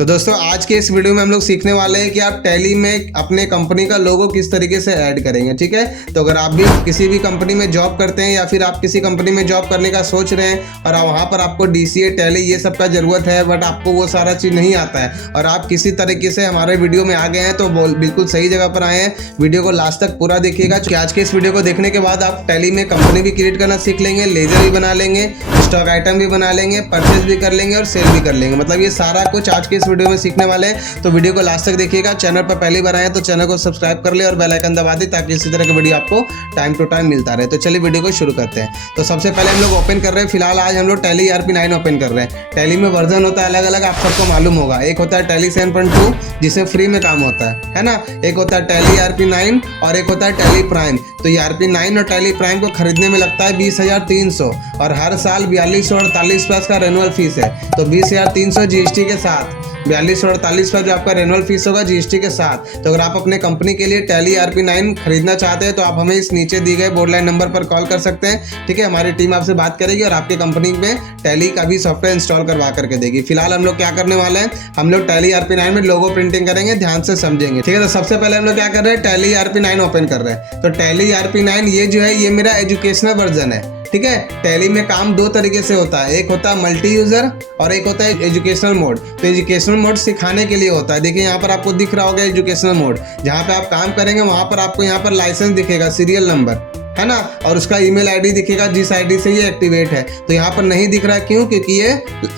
तो दोस्तों आज के इस वीडियो में हम लोग सीखने वाले हैं कि आप टैली में अपने कंपनी का लोगो किस तरीके से ऐड करेंगे। ठीक है, तो अगर आप भी किसी भी कंपनी में जॉब करते हैं या फिर आप किसी कंपनी में जॉब करने का सोच रहे हैं और वहाँ पर आपको DCA टैली ये सब का जरूरत है बट आपको वो सारा चीज़ नहीं आता है और आप किसी तरीके से हमारे वीडियो में आ गए हैं तो बिल्कुल सही जगह पर आए हैं। वीडियो को लास्ट तक पूरा देखिएगा क्योंकि आज के इस वीडियो को देखने के बाद आप टैली में कंपनी भी क्रिएट करना सीख लेंगे, लेजर भी बना लेंगे, स्टॉक आइटम भी बना लेंगे, परचेज भी कर लेंगे और सेल भी कर लेंगे। मतलब ये सारा कुछ आज के इस वीडियो में सीखने वाले हैं। तो वीडियो को लास्ट तक देखिएगा। चैनल पर पहली बार आए तो चैनल को सब्सक्राइब कर ले और बेल आइकन दबा दे ताकि इसी तरह का वीडियो आपको टाइम टू टाइम मिलता रहे। तो चलिए वीडियो को शुरू करते हैं। तो सबसे पहले हम लोग ओपन कर रहे हैं। फिलहाल आज हम लोग टैली ERP 9 ओपन कर रहे हैं। टैली में वर्जन होता है अलग अलग, आप सबको मालूम होगा। एक होता है टैली 7.2 जिसमें फ्री में काम होता है ना। एक होता है टैली ERP 9 और एक होता है टैली प्राइम। तो ERP 9 और टैली प्राइम को खरीदने में लगता है 20,300 और हर साल 4248 प्लस का रेनुअल फीस है। तो 20,300 GST के साथ 4248 का जो आपका रेनुअल फीस होगा GST के साथ। तो अगर आप अपने कंपनी के लिए टैली ERP 9 खरीदना चाहते हैं तो आप हमें इस नीचे दी गए बोर्ड लाइन नंबर पर कॉल कर सकते हैं। ठीक है, हमारी टीम आपसे बात करेगी और आपके कंपनी में टैली का भी सॉफ्टवेयर इंस्टॉल करवा करके देगी। फिलहाल हम लोग क्या करने वाले हैं, हम लोग टैली ERP 9 में लोगो प्रिंटिंग करेंगे, ध्यान से समझेंगे। ठीक है, तो सबसे पहले हम लोग क्या कर रहे हैं, टैली ERP 9 ओपन कर रहे हैं। तो टैली ERP 9 ये जो है ये मेरा एजुकेशनल वर्जन है। ठीक है, टैली में काम दो तरीके से होता है, एक होता है मल्टी यूजर और एक होता है एजुकेशनल मोड। तो एजुकेशनल मोड सिखाने के लिए होता है। देखिए यहाँ पर आपको दिख रहा होगा एजुकेशनल मोड, जहाँ पे आप काम करेंगे वहाँ पर आपको यहाँ पर लाइसेंस दिखेगा, सीरियल नंबर है ना, और उसका ईमेल आईडी दिखेगा जिस आईडी से ये एक्टिवेट है। तो यहाँ पर नहीं दिख रहा क्यों, क्योंकि ये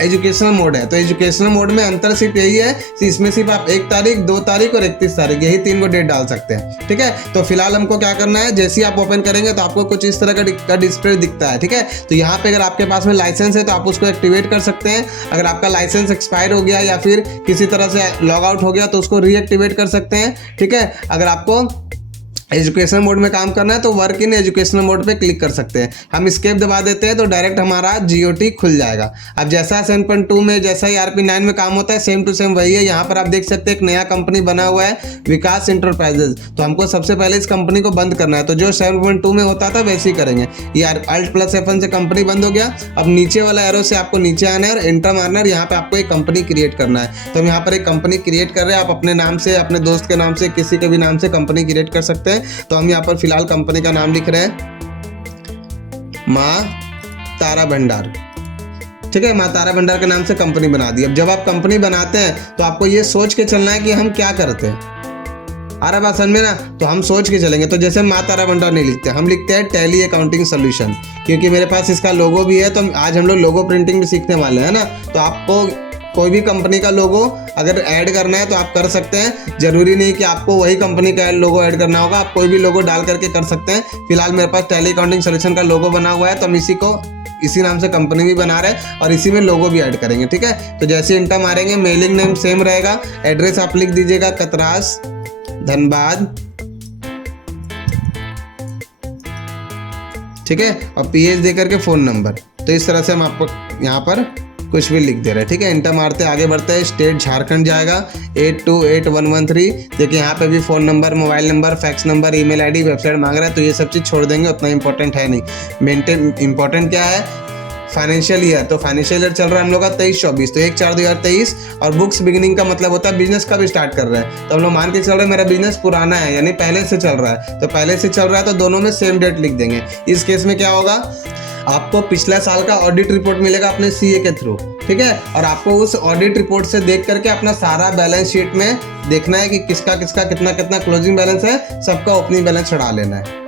एजुकेशनल मोड है। तो एजुकेशनल मोड में अंतर सिर्फ यही है कि इसमें सिर्फ आप 1 तारीख, 2 तारीख और 31 तारीख यही 3 को डेट डाल सकते हैं। ठीक है, तो फिलहाल हमको क्या करना है, जैसे ही आप ओपन करेंगे तो आपको कुछ इस तरह का डिस्प्ले दिखता है। ठीक है, तो यहाँ पे अगर आपके पास में लाइसेंस है तो आप उसको एक्टिवेट कर सकते हैं। अगर आपका लाइसेंस एक्सपायर हो गया या फिर किसी तरह से लॉग आउट हो गया तो उसको रीएक्टिवेट कर सकते हैं। ठीक है, अगर आपको एजुकेशनल मोड में काम करना है तो वर्क इन एजुकेशनल मोड पे क्लिक कर सकते हैं। हम एस्केप दबा देते हैं तो डायरेक्ट हमारा GOT खुल जाएगा। अब जैसा 7.2 में जैसा ERP 9 में काम होता है सेम टू सेम वही है। यहाँ पर आप देख सकते हैं एक नया कंपनी बना हुआ है, विकास इंटरप्राइजेज। तो हमको सबसे पहले इस कंपनी को बंद करना है। तो जो 7.2 में होता था वैसे ही करेंगे। ये Alt+F1 से कंपनी बंद हो गया। अब नीचे वाला एरो से आपको नीचे आना है और एंटर मारना है। यहाँ पे आपको एक कंपनी क्रिएट करना है। तो हम यहाँ पर एक कंपनी क्रिएट कर रहे हैं। आप अपने नाम से, अपने दोस्त के नाम से, किसी के भी नाम से कंपनी क्रिएट कर सकते हैं। तो हम यहाँ पर फिलहाल कंपनी का नाम लिख रहे हैं माँ तारा भंडार। ठीक है, माँ तारा भंडार के नाम से कंपनी बना दी। अब जब आप कंपनी बनाते हैं तो आपको ये सोच के चलना है कि हम क्या करते हैं। आ रहा बात समझ में ना, तो हम सोच के चलेंगे। तो जैसे माँ तारा भंडार नहीं लिखते, हम लिखते हैं टैली अकाउंटिंग सोल्यूशन, क्योंकि मेरे पास इसका लोगो भी है। तो आज हम लोग लोगो प्रिंटिंग भी सीखने वाले हैं ना। तो आपको कोई भी कंपनी का लोगो अगर ऐड करना है तो आप कर सकते हैं। जरूरी नहीं कि आपको वही कंपनी का लोगो ऐड करना होगा, आप कोई भी लोगो डाल करके कर सकते हैं। फिलहाल मेरे पास टैली अकाउंटिंग सोल्यूशन का लोगो बना हुआ है तो हम इसी नाम से कंपनी भी बना रहे हैं और इसी में लोगो भी ऐड करेंगे। ठीक है, तो जैसे इंटर मारेंगे मेलिंग नेम सेम रहेगा, एड्रेस आप लिख दीजिएगा कतरास धनबाद। ठीक है, और PH दे करके फ़ोन नंबर। तो इस तरह से हम आपको यहाँ पर कुछ भी लिख दे रहे हैं। ठीक है, इंटर मारते आगे बढ़ते हैं। स्टेट झारखंड जाएगा 828113। देखिए यहाँ पे भी phone number, mobile number, fax number, email ID, website मांग रहा है। तो ये सब चीज़ छोड़ देंगे, उतना इंपॉर्टेंट है नहीं। मेंटेन इंपॉर्टेंट क्या है, फाइनेंशियल ईयर। तो फाइनेंशियल ईयर चल रहा है हम लोग का 23-24, तो 1/4/2023। और बुक्स बिगिनिंग का मतलब होता है बिजनेस कब स्टार्ट कर रहे हैं। तो हम लोग मान के चल रहे हैं मेरा बिजनेस पुराना है, यानी पहले से चल रहा है। तो पहले से चल रहा है तो दोनों में सेम डेट लिख देंगे। इस केस में क्या होगा, आपको पिछला साल का ऑडिट रिपोर्ट मिलेगा अपने CA के थ्रू। ठीक है, और आपको उस ऑडिट रिपोर्ट से देख करके अपना सारा बैलेंस शीट में देखना है कि किसका किसका कितना कितना क्लोजिंग बैलेंस है, सबका ओपनिंग बैलेंस चढ़ा लेना है।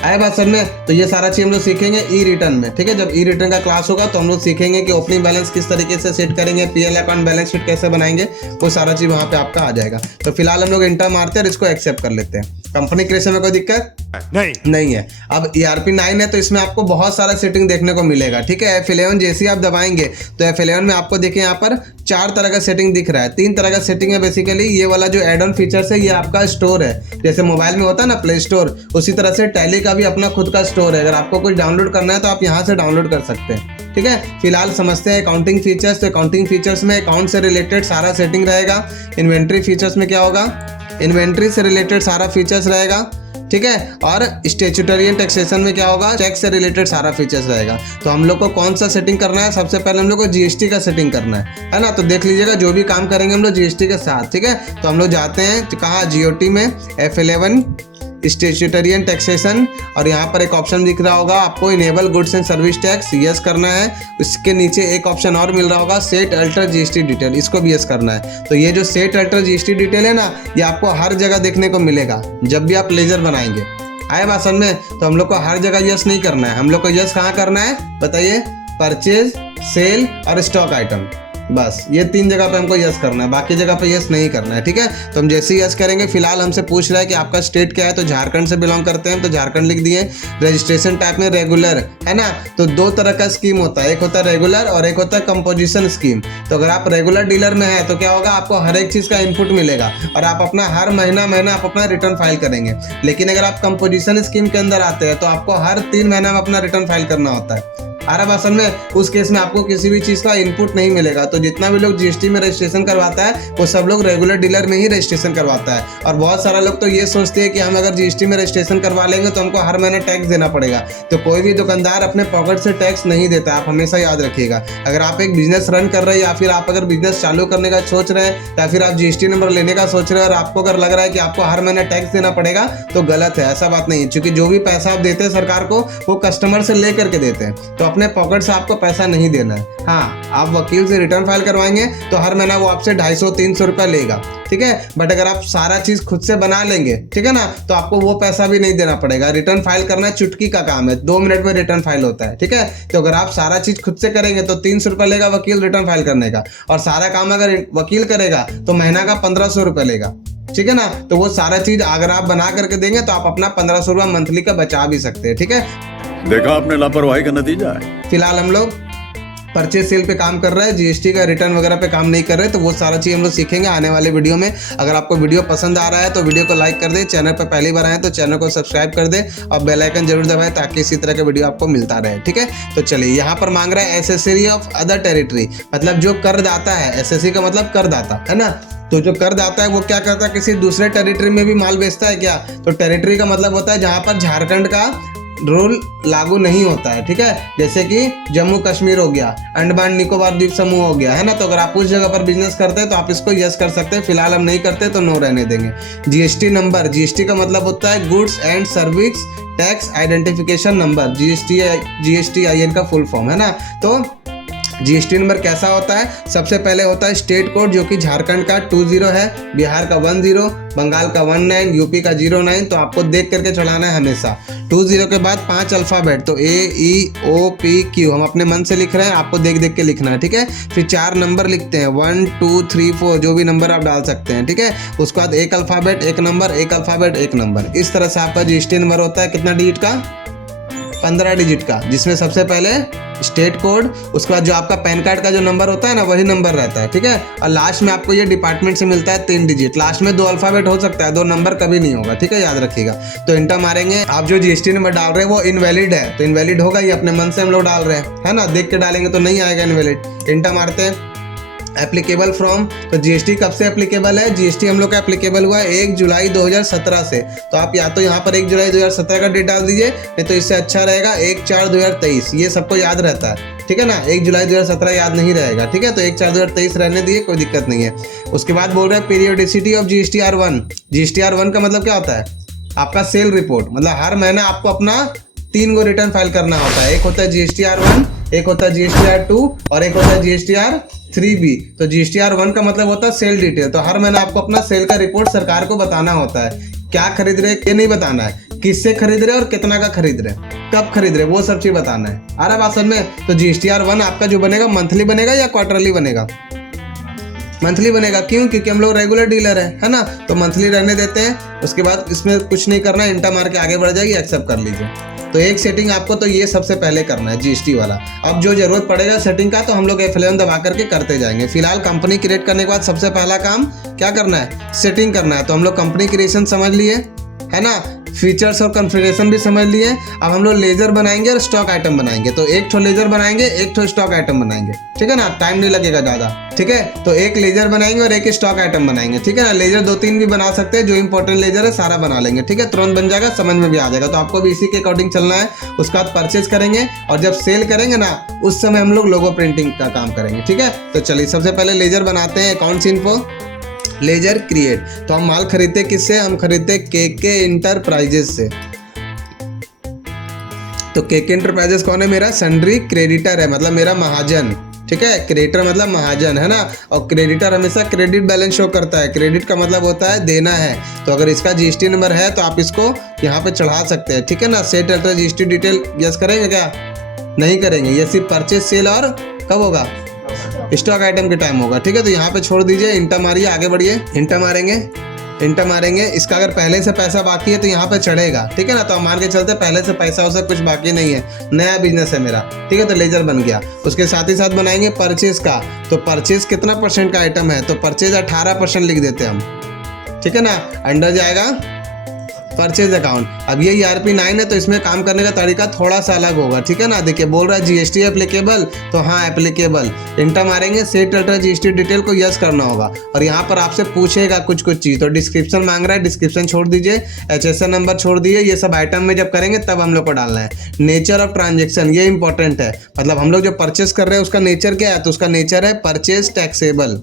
आए बात समझ में। तो ये सारा चीज हम लोग सीखेंगे ई रिटर्न में। ठीक है, जब ई रिटर्न का क्लास होगा तो हम लोग सीखेंगे कि ओपनिंग बैलेंस किस तरीके से सेट करेंगे, PL अकाउंट बैलेंस शीट कैसे बनाएंगे, वो सारा चीज वहाँ पे आपका आ जाएगा। तो फिलहाल हम लोग इंटर मारते हैं और इसको एक्सेप्ट कर लेते हैं। कंपनी क्रिएशन में कोई दिक्कत नहीं है। अब ERP 9 है तो इसमें आपको बहुत सारा सेटिंग देखने को मिलेगा। ठीक है, F11 जैसे ही आप दबाएंगे तो F11 में आपको देखिए यहाँ पर 4 तरह का सेटिंग दिख रहा है। 3 तरह का सेटिंग है बेसिकली। ये वाला जो एड ऑन फीचर्स है ये आपका स्टोर है, जैसे मोबाइल में होता है ना प्ले स्टोर, उसी तरह से टैली का भी अपना खुद का स्टोर है। अगर आपको कुछ डाउनलोड करना है तो आप यहाँ से डाउनलोड कर सकते हैं। ठीक है, फिलहाल समझते हैं अकाउंटिंग फीचर्स। तो अकाउंटिंग फीचर्स में अकाउंट से रिलेटेड सारा सेटिंग रहेगा। इन्वेंट्री फीचर्स में क्या होगा, इन्वेंट्री से रिलेटेड सारा फीचर्स रहेगा। ठीक है। और स्टैट्यूटरी टैक्सेशन में क्या होगा, टैक्स से रिलेटेड सारा फीचर्स रहेगा। तो हम लोग को कौन सा सेटिंग करना है, सबसे पहले हम लोग को जीएसटी का सेटिंग करना है ना। तो देख लीजिएगा जो भी काम करेंगे हम लोग जीएसटी के साथ, ठीक है। तो हम लोग जाते हैं कहाँ, जीओटी में F11 स्टैट्यूटरी टैक्सेशन, और यहाँ पर एक ऑप्शन दिख रहा होगा आपको enable goods and service tax, yes करना है। उसके नीचे एक ऑप्शन और मिल रहा होगा सेट अल्टर जीएसटी डिटेल, इसको भी यस करना है। तो ये जो सेट अल्टर जीएसटी डिटेल है ना, ये आपको हर जगह देखने को मिलेगा जब भी आप लेजर बनाएंगे। आए बात समझ में? तो हम लोग को हर जगह यस नहीं करना है, हम लोग को यस कहाँ करना है बताइए, परचेज, सेल और स्टॉक आइटम, बस ये 3 जगह पे हमको यस करना है, बाकी जगह पे यस नहीं करना है, ठीक है। तो हम जैसे ही यस करेंगे, फिलहाल हमसे पूछ रहा है कि आपका स्टेट क्या है, तो झारखंड से बिलोंग करते हैं तो झारखंड लिख दिए। रजिस्ट्रेशन टाइप में रेगुलर है ना। तो 2 तरह का स्कीम होता है, एक होता है रेगुलर और एक होता है कंपोजिशन स्कीम। तो अगर आप रेगुलर डीलर में है तो क्या होगा, आपको हर एक चीज़ का इनपुट मिलेगा और आप अपना हर महीना आप अपना रिटर्न फाइल करेंगे। लेकिन अगर आप कंपोजिशन स्कीम के अंदर आते हैं तो आपको हर 3 महीना में अपना रिटर्न फाइल करना होता है। आराम में उस केस में आपको किसी भी चीज़ का इनपुट नहीं मिलेगा। तो जितना भी लोग जीएसटी में रजिस्ट्रेशन करवाता है वो सब लोग रेगुलर डीलर में ही रजिस्ट्रेशन करवाता है। और बहुत सारा लोग तो ये सोचते हैं कि हम अगर जीएसटी में रजिस्ट्रेशन करवा लेंगे तो हमको हर महीने टैक्स देना पड़ेगा। तो कोई भी दुकानदार अपने पॉकेट से टैक्स नहीं देता, आप हमेशा याद रखिएगा। अगर आप एक बिजनेस रन कर रहे हैं या फिर आप अगर बिजनेस चालू करने का सोच रहे हैं या फिर आप जीएसटी नंबर लेने का सोच रहे हैं और आपको अगर लग रहा है कि आपको हर महीने टैक्स देना पड़ेगा, तो गलत है, ऐसा बात नहीं है। क्योंकि जो भी पैसा आप देते हैं सरकार को, वो कस्टमर से ले करके देते हैं, तो अपने पॉकेट से आपको पैसा नहीं देना है। हाँ, आप वकील से रिटर्न फाइल करवाएंगे तो हर महीना वो आपसे 250-300 रुपया लेगा, ठीक है। बट अगर आप सारा चीज खुद से बना लेंगे, ठीक है ना, तो आपको वो पैसा भी नहीं देना पड़ेगा। रिटर्न फाइल करना चुटकी का काम है, 2 मिनट में रिटर्न फाइल होता है, ठीक है। तो अगर आप सारा चीज खुद से करेंगे तो 300 रुपया लेगा वकील रिटर्न फाइल करने का, और सारा काम अगर वकील करेगा तो महीना का 1500 रुपया लेगा, ठीक है ना। तो वो सारा चीज अगर आप बना करके देंगे तो आप अपना 1500 रुपया मंथली का बचा भी सकते हैं, ठीक है। देखा आपने लापरवाही का नतीजा है। फिलहाल हम लोग परचेज सेल पे काम कर रहे हैं, जीएसटी का रिटर्न वगैरह पे काम नहीं कर रहे। तो वो सारा चीज़ हम लोग सीखेंगे आने वाले वीडियो में। अगर आपको वीडियो पसंद आ रहा है तो वीडियो को लाइक कर दे, चैनल पर पहली बार आए तो चैनल को सब्सक्राइब कर दे और बेल आइकन जरूर दबाएं ताकि इसी तरह का वीडियो आपको मिलता रहे, ठीक है। तो चलिए, यहाँ पर मांग रहा है एसेसरी ऑफ अदर टेरिटरी, मतलब जो करदाता है, एसएससी का मतलब करदाता है ना। तो जो करदाता है वो क्या करता है, किसी दूसरे टेरिटरी में भी माल बेचता है क्या? तो टेरिटरी का मतलब होता है जहाँ पर झारखंड का रूल लागू नहीं होता है, ठीक है। जैसे कि जम्मू कश्मीर हो गया, अंडमान निकोबार द्वीप समूह हो गया, है ना। तो अगर आप उस जगह पर बिजनेस करते हैं तो आप इसको यस कर सकते हैं। फिलहाल हम नहीं करते तो नो रहने देंगे। जीएसटी नंबर, जीएसटी का मतलब होता है goods and service tax identification number, GSTIN का फुल फॉर्म है ना। तो जीएसटी नंबर कैसा होता है, सबसे पहले होता है स्टेट कोड जो कि झारखंड का 20 है, बिहार का 10, बंगाल का 19, यूपी का 09। तो आपको देख करके चलाना है हमेशा। 20 के बाद 5 अल्फ़ाबेट, तो AEOPQ हम अपने मन से लिख रहे हैं, आपको देख देख के लिखना है, ठीक है। फिर 4 नंबर लिखते हैं, 1 2 3 4, जो भी नंबर आप डाल सकते हैं, ठीक है। उसके बाद 1 अल्फ़ाबेट 1 नंबर, 1 अल्फ़ाबेट 1 नंबर। इस तरह से आपका जीएसटी नंबर होता है कितना डिजिट का, 15 डिजिट का, जिसमें सबसे पहले स्टेट कोड, उसके बाद जो आपका पैन कार्ड का जो नंबर होता है ना वही नंबर रहता है, ठीक है। और लास्ट में आपको ये डिपार्टमेंट से मिलता है 3 डिजिट, लास्ट में 2 अल्फ़ाबेट हो सकता है, 2 नंबर कभी नहीं होगा, ठीक है, याद रखिएगा। तो इंटर मारेंगे, आप जो जीएसटी नंबर डाल रहे हैं वो इनवैलिड है तो इनवैलिड होगा, ये अपने मन से हम लोग डाल रहे हैं, है ना। देख के डालेंगे तो नहीं आएगा इनवैलिड। इंटर मारते हैं। एप्लीकेबल फ्रॉम, तो जीएसटी कब से एप्लीकेबल है, जीएसटी हम लोग का एप्लीकेबल हुआ है 1 जुलाई 2017 से। तो आप या तो यहाँ पर 1 जुलाई 2017 का डेट डाल दीजिए, नहीं तो इससे अच्छा रहेगा 1/4/2023, ये सबको याद रहता है, ठीक है ना। 1 जुलाई 2017 याद नहीं रहेगा, ठीक है। तो 1/4/2023 रहने दिए, कोई दिक्कत नहीं है। उसके बाद बोल रहे हैं पीरियोडिसिटी ऑफ GSTR1। GSTR1 का मतलब क्या होता है, आपका सेल रिपोर्ट, मतलब हर महीना आपको अपना 3 गो रिटर्न फाइल करना होता है। एक होता है GSTR1, एक होता है GSTR2 और एक होता है GSTR3B। तो GSTR1 का मतलब होता है सेल डिटेल, तो हर महीना आपको अपना सेल का रिपोर्ट सरकार को बताना होता है। क्या खरीद रहे ये नहीं बताना है, किससे खरीद रहे और कितना का खरीद रहे, कब खरीद रहे, वो सब चीज बताना है। आ रहा बात समझ में? तो GSTR1 आपका जो बनेगा मंथली बनेगा या क्वार्टरली बनेगा? मंथली बनेगा। क्यों? क्योंकि हम लोग रेगुलर डीलर है ना। तो मंथली रहने देते हैं। उसके बाद इसमें कुछ नहीं करना, इंटर मार के आगे बढ़ जाएगी, एक्सेप्ट कर लीजिए। तो एक सेटिंग आपको तो ये सबसे पहले करना है जीएसटी वाला। अब जो जरूरत पड़ेगा सेटिंग का तो हम लोग F11 दबा करके करते जाएंगे। फिलहाल कंपनी क्रिएट करने के बाद सबसे पहला काम क्या करना है, सेटिंग करना है। तो हम लोग कंपनी क्रिएशन समझ लिए है ना। फीचर्स और कॉन्फ़िगरेशन भी समझ लिए। अब हम लोग लेजर बनाएंगे और स्टॉक आइटम बनाएंगे। तो एक ठो लेजर बनाएंगे, एक ठो स्टॉक आइटम बनाएंगे, ठीक है ना, टाइम नहीं लगेगा ज़्यादा, ठीक है। तो एक लेजर बनाएंगे और एक स्टॉक आइटम बनाएंगे, ठीक है ना। लेजर 2-3 भी बना सकते हैं, जो इंपॉर्टेंट लेजर है सारा बना लेंगे, ठीक है, तुरंत बन जाएगा, समझ में भी आ जाएगा। तो आपको भी इसी के अकॉर्डिंग चलना है। उसके बाद परचेज करेंगे और जब सेल करेंगे ना, उस समय हम लोग लोगो प्रिंटिंग का काम करेंगे, ठीक है। तो चलिए सबसे पहले लेजर बनाते हैं। Accounts info laser create. तो हम माल खरीदते किससे? हम खरीदते केके इंटरप्राइजेस से। तो केके इंटरप्राइजेस कौन है? मेरा सन्ड्री क्रेडिटर है, मतलब मेरा महाजन, ठीक है। क्रेडिटर मतलब महाजन, है ना। और क्रेडिटर हमेशा क्रेडिट बैलेंस शो करता है। क्रेडिट का मतलब होता है देना है। तो अगर इसका जीएसटी नंबर है तो आप इसको यहाँ पे चढ़ा सकते हैं, ठीक है ना। Set alter GST detail yes करेंगे क्या? नहीं करेंगे। ये सिर्फ परचेज सेल और कब होगा? स्टॉक आइटम के टाइम होगा, ठीक है। तो यहाँ पे छोड़ दीजिए, इंटर मारिए, आगे बढ़िए। इंटर मारेंगे। इसका अगर पहले से पैसा बाकी है तो यहाँ पे चढ़ेगा, ठीक है ना। तो हम मान के चलते पहले से पैसा हो कुछ बाकी नहीं है, नया बिजनेस है मेरा, ठीक है। तो लेजर बन गया। उसके साथ ही साथ बनाएंगे परचेज का। तो परचेज कितना % का आइटम है? तो परचेज 18% लिख देते हैं हम, ठीक है ना। अंडर जाएगा परचेज अकाउंट। अब ये ERP9 है तो इसमें काम करने का तरीका थोड़ा सा अलग होगा, ठीक है ना। देखिए बोल रहा है जीएसटी एप्लीकेबल, तो हाँ एप्लीकेबल। इंटर मारेंगे, सेट अल्टर जीएसटी डिटेल को यस करना होगा। और यहाँ पर आपसे पूछेगा कुछ चीज़, तो डिस्क्रिप्शन मांग रहा है, डिस्क्रिप्शन छोड़ दीजिए, HSN नंबर छोड़ दीजिए। ये सब आइटम में जब करेंगे तब हम लोग को डालना है। नेचर ऑफ ट्रांजेक्शन ये इंपॉर्टेंट है, मतलब हम लोग जो परचेस कर रहे हैं उसका नेचर क्या है? तो उसका नेचर है परचेज टैक्सेबल,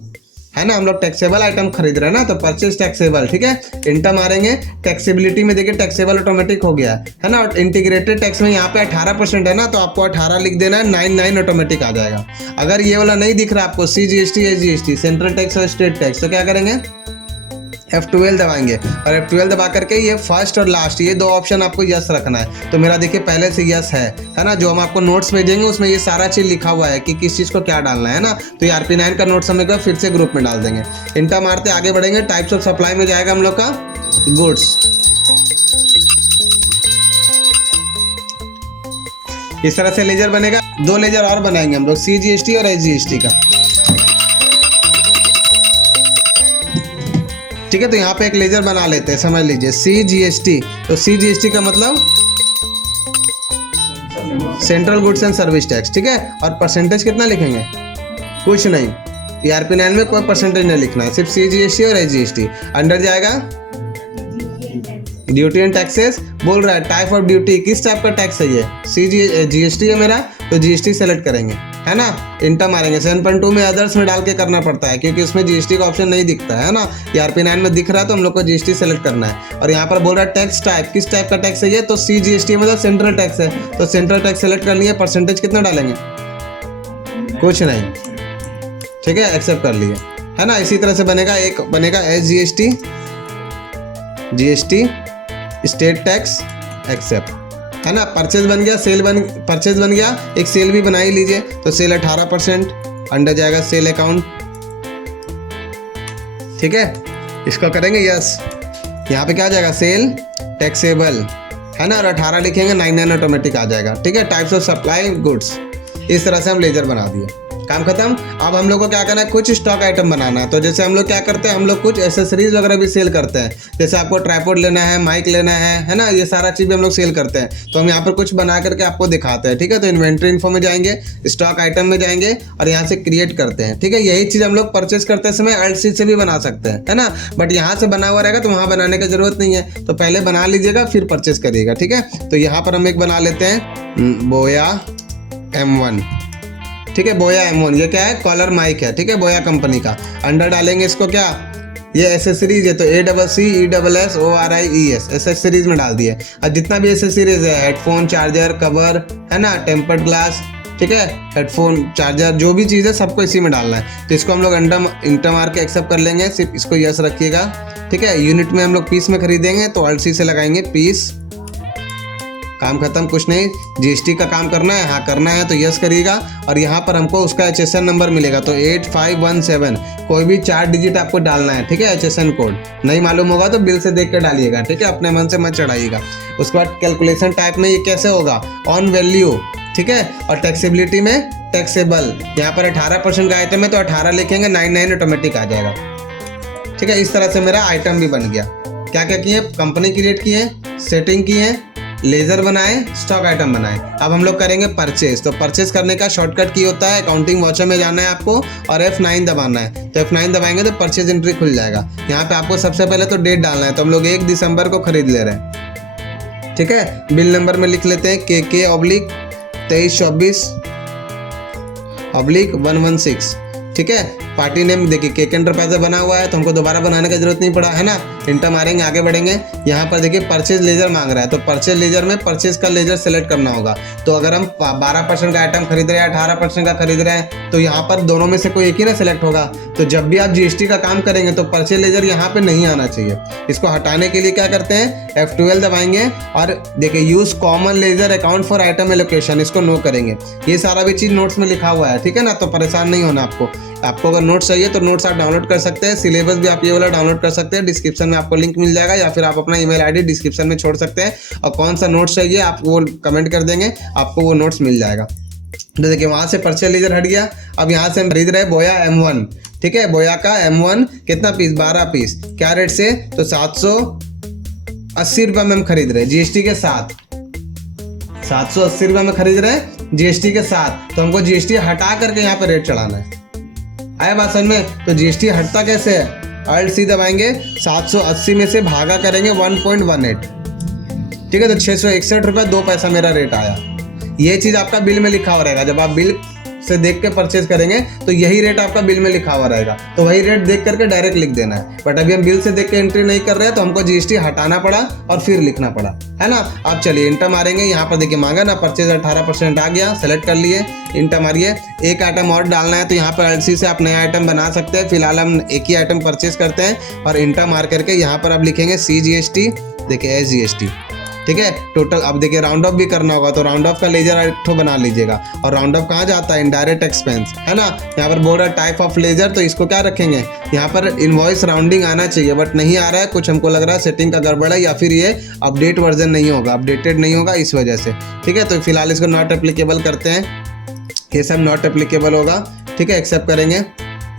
है ना। हम लोग टैक्सेबल आइटम खरीद रहे हैं ना, तो परचेज टैक्सेबल, ठीक है। इंटर मारेंगे। टैक्सेबिलिटी में देखिए टैक्सेबल ऑटोमेटिक हो गया है ना। और इंटीग्रेटेड टैक्स में यहाँ पे 18% है ना, तो आपको 18 लिख देना है, 99 ऑटोमेटिक आ जाएगा। अगर ये वाला नहीं दिख रहा आपको, CGST SGST सेंट्रल टैक्स और स्टेट टैक्स, तो क्या करेंगे? F12 दबाएंगे। और F12 दबा करके ये फर्स्ट और लास्ट ये 2 ऑप्शन आपको यस रखना है। तो मेरा देखिए पहले से यस है ना। जो हम आपको नोट्स भेजेंगे उसमें ये सारा चीज़ लिखा हुआ है कि किस चीज़ को क्या डालना है ना। तो ERP9 का नोट्स हम फिर से ग्रुप में डाल देंगे। इंटर मारते आगे बढ़ेंगे। टाइप्स ऑफ सप्लाई में जाएगा हम लोग का गुड्स। इस तरह से लेजर बनेगा। 2 लेजर और बनाएंगे हम लोग, CGST और SGST का, ठीक है। तो यहाँ पे एक लेजर बना लेते हैं, समझ लीजिए CGST। तो CGST का मतलब central goods and service tax, ठीक है। और परसेंटेज कितना लिखेंगे? कुछ नहीं, ERP9 में कोई परसेंटेज नहीं लिखना है, सिर्फ CGST और SGST। अंडर जाएगा ड्यूटी एंड टैक्सेस। बोल रहा है टाइप ऑफ ड्यूटी, किस टाइप का टैक्स है ये? GST है मेरा, तो GST सेलेक्ट करेंगे, है ना। इंटर मारेंगे। 7.2 में अदर्स में डाल के करना पड़ता है क्योंकि उसमें GST का ऑप्शन नहीं दिखता है ना। ERP9 में दिख रहा है तो हम लोग को GST सेलेक्ट करना है। और यहाँ पर बोल रहा है टैक्स टाइप, किस टाइप का टैक्स है ये? तो CGST मतलब सेंट्रल टैक्स है, तो सेंट्रल टैक्स सेलेक्ट कर लिए। परसेंटेज कितना डालेंगे? कुछ नहीं, ठीक है, एक्सेप्ट कर लिए, है ना। इसी तरह से बनेगा, एक बनेगा SGST, GST, state tax, except, है ना। परचेज बन गया, परचेज बन गया। एक सेल भी बना ही लीजिए। तो सेल 18%, अंडर जाएगा सेल अकाउंट, ठीक है। इसको करेंगे यस। यहाँ पे क्या आ जाएगा? सेल टैक्सेबल, है ना। और 18 लिखेंगे, 99 ऑटोमेटिक आ जाएगा, ठीक है। Types of supply goods. इस तरह से हम लेजर बना दिए, काम खत्म। अब हम लोग को क्या करना है? कुछ स्टॉक आइटम बनाना है। तो जैसे हम लोग क्या करते हैं, हम लोग कुछ एसेसरीज वगैरह भी सेल करते हैं। जैसे आपको ट्राइपॉड लेना है, माइक लेना है ना, ये सारा चीज़ भी हम लोग सेल करते हैं। तो हम यहाँ पर कुछ बना करके आपको दिखाते हैं, ठीक है। तो इन्वेंट्री इन्फो में जाएंगे, स्टॉक आइटम में जाएंगे और यहाँ से क्रिएट करते हैं, ठीक है। यही चीज़ हम लोग परचेस करते समय अल्ट सी से भी बना सकते हैं, है ना। बट यहाँ से बना हुआ रहेगा तो वहाँ बनाने की जरूरत नहीं है। तो पहले बना लीजिएगा फिर परचेस करिएगा, ठीक है। तो यहाँ पर हम एक बना लेते हैं बोया M1, ठीक है। बोया M1 ये क्या है? कॉलर माइक है, ठीक है, बोया कंपनी का। अंडर डालेंगे इसको क्या? ये एसेसरीज है, तो ACCESSORIES एसेसरीज में डाल दिए। और जितना भी एसेसरीज है, हेडफोन, चार्जर, कवर, है ना, टेम्पर्ड ग्लास, ठीक है, हेडफोन, चार्जर, जो भी चीज़ है सबको इसी में डालना है। तो इसको हम लोग इंटर मार के एक्सेप्ट कर लेंगे। सिर्फ इसको यस रखिएगा, ठीक है। यूनिट में हम लोग पीस में खरीदेंगे तो अल्ट सी से लगाएंगे पीस। काम खत्म, कुछ नहीं। GST का काम करना है, हाँ करना है, तो यस करिएगा। और यहाँ पर हमको उसका HSN नंबर मिलेगा, तो 8517 कोई भी 4 डिजिट आपको डालना है, ठीक है। HSN कोड नहीं मालूम होगा तो बिल से देख कर डालिएगा, ठीक है, अपने मन से मत चढ़ाइएगा। उसके बाद कैलकुलेशन टाइप में ये कैसे होगा? ऑन वैल्यू, ठीक है। और टैक्सेबिलिटी में टैक्सेबल, यहाँ पर 18% का आइटम है तो 18 लिखेंगे, 99 ऑटोमेटिक आ जाएगा, ठीक है। इस तरह से मेरा आइटम भी बन गया। क्या क्या किए, कंपनी क्रिएट किए, सेटिंग किए, लेजर बनाए, स्टॉक आइटम बनाए। अब हम लोग करेंगे परचेज। तो परचेज करने का शॉर्टकट की होता है, अकाउंटिंग वाउचर में जाना है आपको और F9 दबाना है। तो F9 दबाएंगे तो परचेज एंट्री खुल जाएगा। यहाँ पे आपको सबसे पहले तो डेट डालना है। तो हम लोग 1 दिसंबर को खरीद ले रहे हैं, ठीक है। बिल नंबर में लिख लेते हैं KK/2324/116, ठीक है। पार्टी नेम देखिए केक एंटरप्राइज बना हुआ है, तो हमको दोबारा बनाने का जरूरत नहीं पड़ा है ना। इंटर मारेंगे, आगे बढ़ेंगे। यहाँ पर देखिए परचेज लेजर मांग रहा है, तो परचेज लेजर में परचेज का लेजर सेलेक्ट करना होगा। तो अगर हम 12% का आइटम खरीद रहे हैं, 18% का खरीद रहे हैं, तो यहाँ पर दोनों में से कोई एक ही ना सेलेक्ट होगा। तो जब भी आप GST का काम करेंगे तो परचेज लेजर यहाँ पे नहीं आना चाहिए। इसको हटाने के लिए क्या करते हैं, F12 दबाएंगे और देखिए use common ledger account for item allocation, इसको नो करेंगे। ये सारा भी चीज़ नोट्स में लिखा हुआ है, ठीक है ना। तो परेशान नहीं होना आपको अगर नोट्स चाहिए तो नोट्स आप डाउनलोड कर सकते हैं। सिलेबस भी आप ये वाला डाउनलोड कर सकते हैं, डिस्क्रिप्शन में आपको लिंक मिल जाएगा, या फिर आप अपना ईमेल आईडी डिस्क्रिप्शन में छोड़ सकते हैं। और कौन सा नोट्स चाहिए आप वो कमेंट कर देंगे, आपको वो नोट्स मिल जाएगा। तो देखिए वहाँ से परचेज लेजर हट गया। अब यहाँ से हम खरीद रहे हैं बोया M1, ठीक है। बोया का M1 कितना पीस, 12 पीस। क्या रेट से, तो 780 रुपये में हम खरीद रहे हैं GST के साथ। 780 रुपये में खरीद रहे हैं GST के साथ। तो हमको GST हटा करके यहाँ पे रेट चढ़ाना है। आया बात समझ में। तो GST हटता कैसे है, Alt+C दबाएंगे, 780 में से भागा करेंगे 1.18, ठीक है। तो 661 रुपये 2 पैसा मेरा रेट आया। ये चीज़ आपका बिल में लिखा हुआ रहेगा। जब आप बिल से देख के परचेज करेंगे तो यही रेट आपका बिल में लिखा हुआ रहेगा। तो वही रेट देख करके डायरेक्ट लिख देना है। बट अभी हम बिल से देख के एंट्री नहीं कर रहे हैं, तो हमको GST हटाना पड़ा और फिर लिखना पड़ा, है ना। अब चलिए इंटर मारेंगे। यहाँ पर देखिए मांगा ना परचेज 18% आ गया, सेलेक्ट कर लिए, इंटर मारिए। एक आइटम और डालना है, तो यहाँ पर Alt+C से आप नया आइटम बना सकते हैं। फिलहाल हम एक ही आइटम परचेज करते हैं और इंटर मार करके यहाँ पर आप लिखेंगे CGST, देखिए SGST, ठीक है। टोटल अब देखिए राउंड ऑफ भी करना होगा, तो राउंड ऑफ का लेजर एक ठो बना लीजिएगा। और राउंड ऑफ कहाँ जाता है, इनडायरेक्ट एक्सपेंस, है ना। यहाँ पर बोर्ड है टाइप ऑफ लेजर, तो इसको क्या रखेंगे, यहाँ पर इनवॉइस राउंडिंग आना चाहिए, बट नहीं आ रहा है। कुछ हमको लग रहा है सेटिंग का गड़बड़ है, या फिर ये अपडेट वर्जन नहीं होगा, अपडेटेड नहीं होगा इस वजह से, ठीक है। तो फिलहाल इसको नॉट एप्लीकेबल करते हैं, ये सब नॉट एप्लीकेबल होगा, ठीक है। एक्सेप्ट करेंगे।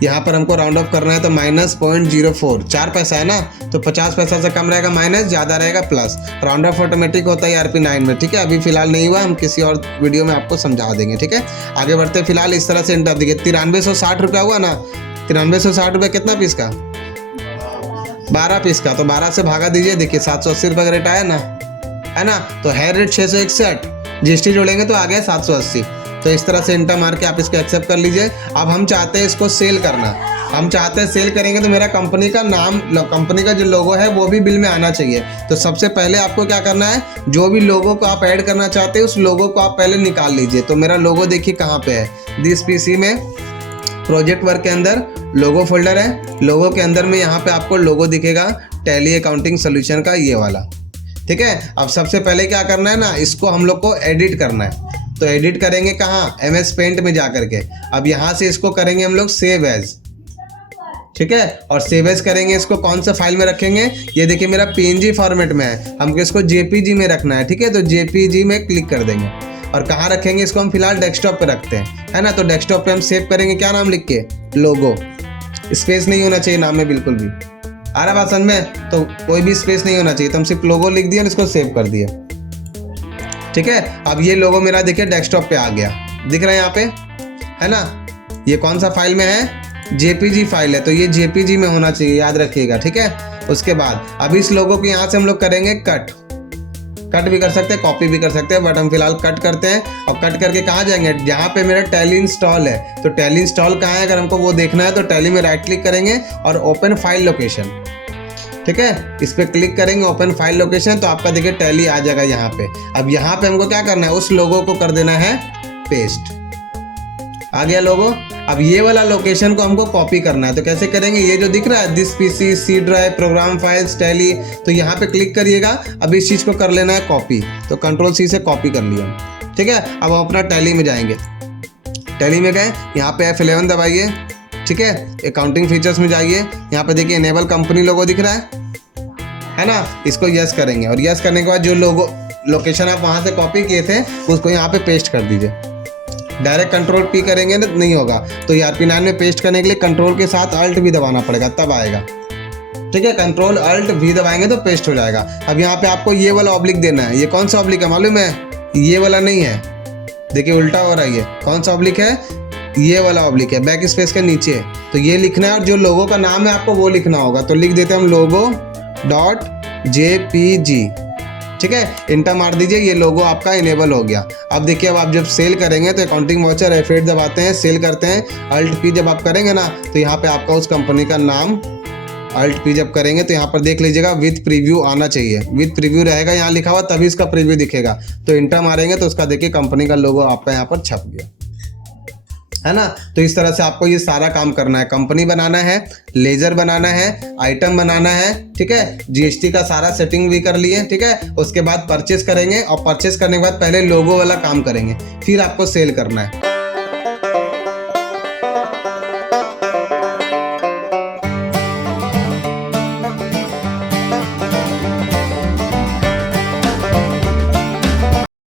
यहाँ पर हमको राउंड ऑफ करना है, तो -0.04, 4 पैसा है ना, तो 50 पैसा से कम रहेगा माइनस, ज़्यादा रहेगा प्लस। राउंड ऑफ ऑटोमेटिक होता है RP9 में, ठीक है। अभी फिलहाल नहीं हुआ, हम किसी और वीडियो में आपको समझा देंगे, ठीक है। आगे बढ़ते फिलहाल इस तरह से इंटर देखिए 9360 रुपया हुआ ना। 9360 रुपये कितना पीस का, 12 पीस का। तो 12 से भागा दीजिए, देखिए 780 रुपये का रेट आया ना, है ना। तो है रेट 661, GST जोड़ेंगे तो आ गया 780। तो इस तरह से इंटर मार के आप इसको एक्सेप्ट कर लीजिए। अब हम चाहते हैं इसको सेल करना, हम चाहते हैं सेल करेंगे तो मेरा कंपनी का नाम, कंपनी का जो लोगो है वो भी बिल में आना चाहिए। तो सबसे पहले आपको क्या करना है, जो भी लोगो को आप ऐड करना चाहते हैं उस लोगो को आप पहले निकाल लीजिए। तो मेरा लोगो देखिए कहाँ पे है, दिस PC में प्रोजेक्ट वर्क के अंदर लोगो फोल्डर है। लोगो के अंदर में यहाँ पे आपको लोगो दिखेगा टैली अकाउंटिंग सोल्यूशन का, ये वाला, ठीक है। अब सबसे पहले क्या करना है ना, इसको हम लोग को एडिट करना है। तो एडिट करेंगे कहाँ, MS पेंट में जा करके। अब यहाँ से इसको करेंगे हम लोग सेव एज, ठीक है। और सेव एज करेंगे, इसको कौन सा फाइल में रखेंगे, ये देखिए मेरा PNG फॉर्मेट में है, हमको इसको JPG में रखना है, ठीक है। तो JPG में क्लिक कर देंगे। और कहाँ रखेंगे इसको, हम फिलहाल डेस्कटॉप पे रखते हैं, है ना। तो डेस्कटॉप पे हम सेव करेंगे, क्या नाम लिख के, लोगो। स्पेस नहीं होना चाहिए नाम में बिल्कुल भी, आ रहा बात समझ में। तो कोई भी स्पेस नहीं होना चाहिए, तो हम सिर्फ लोगो लिख दिए और इसको सेव कर दिए, ठीक है। अब ये लोगो मेरा देखिए डेस्कटॉप पे आ गया, दिख रहा है यहाँ पे, है ना। ये कौन सा फाइल में है, JPG फाइल है, तो ये JPG में होना चाहिए, याद रखिएगा, ठीक है। उसके बाद अब इस लोगो को यहाँ से हम लोग करेंगे कट भी कर सकते हैं, कॉपी भी कर सकते हैं, बट हम फिलहाल कट करते हैं। और कट करके कहाँ जाएंगे, जहाँ पे मेरा टैली इंस्टॉल है, तो टैली इंस्टॉल कहाँ है, अगर हमको वो देखना है तो टैली में राइट क्लिक करेंगे और ओपन फाइल लोकेशन, ठीक है। इस पर क्लिक करेंगे, ओपन फाइल लोकेशन, तो आपका देखिए टैली आ जाएगा यहाँ पे। अब यहाँ पे हमको क्या करना है, उस लोगो को कर देना है पेस्ट, आ गया लोगो। अब ये वाला लोकेशन को हमको कॉपी करना है, तो कैसे करेंगे, ये जो दिख रहा है this PC C drive program files tally, तो यहाँ पे क्लिक करिएगा। अब इस चीज़ को कर लेना है कॉपी, तो Ctrl+C से कॉपी कर लिया, ठीक है। अब हम अपना टैली में जाएंगे, टैली में गए, यहाँ पे F11 दबाइए, ठीक है। अकाउंटिंग फीचर्स में जाइए, यहाँ पे देखिए इनेबल कंपनी लोगो दिख रहा है ना। इसको यस करेंगे, और यस करने के बाद जो लोगो लोकेशन आप वहाँ से कॉपी किए थे उसको यहाँ पे पेस्ट कर दीजिए। डायरेक्ट Ctrl+P करेंगे नहीं होगा, तो RP9 में पेस्ट करने के लिए कंट्रोल के साथ Alt भी दबाना पड़ेगा, तब आएगा, ठीक है, कंट्रोल अल्ट वी दबाएंगे तो पेस्ट हो जाएगा। अब यहाँ पे आपको ये वाला ऑब्लिक देना है। ये कौन सा ऑब्लिक है मालूम है? ये वाला नहीं है, देखिए उल्टा हो रहा है। ये कौन सा ऑब्लिक है? ये वाला ऑब्लिक है, बैक स्पेस के नीचे। तो ये लिखना है और जो लोगो का नाम है आपको वो लिखना होगा। तो लिख देते हैं हम logo.jpg, ठीक है, इंटर मार दीजिए, ये लोगो आपका इनेबल हो गया। अब देखिए, अब आप जब सेल करेंगे तो अकाउंटिंग वाउचर F8 दबाते हैं, सेल करते हैं, अल्ट पी जब आप करेंगे ना तो यहाँ पे आपका उस कंपनी का नाम, अल्ट पी जब करेंगे तो यहाँ पर देख लीजिएगा विथ प्रीव्यू आना चाहिए। विथ प्रीव्यू रहेगा यहाँ लिखा हुआ, तभी इसका प्रीव्यू दिखेगा। तो इंटर मारेंगे तो उसका देखिए कंपनी का लोगो आपका यहाँ पर छप गया, है ना। तो इस तरह से आपको ये सारा काम करना है। कंपनी बनाना है, लेजर बनाना है, आइटम बनाना है, ठीक है, जीएसटी का सारा सेटिंग भी कर लिए, ठीक है। उसके बाद परचेस करेंगे और परचेस करने के बाद पहले लोगो वाला काम करेंगे, फिर आपको सेल करना है।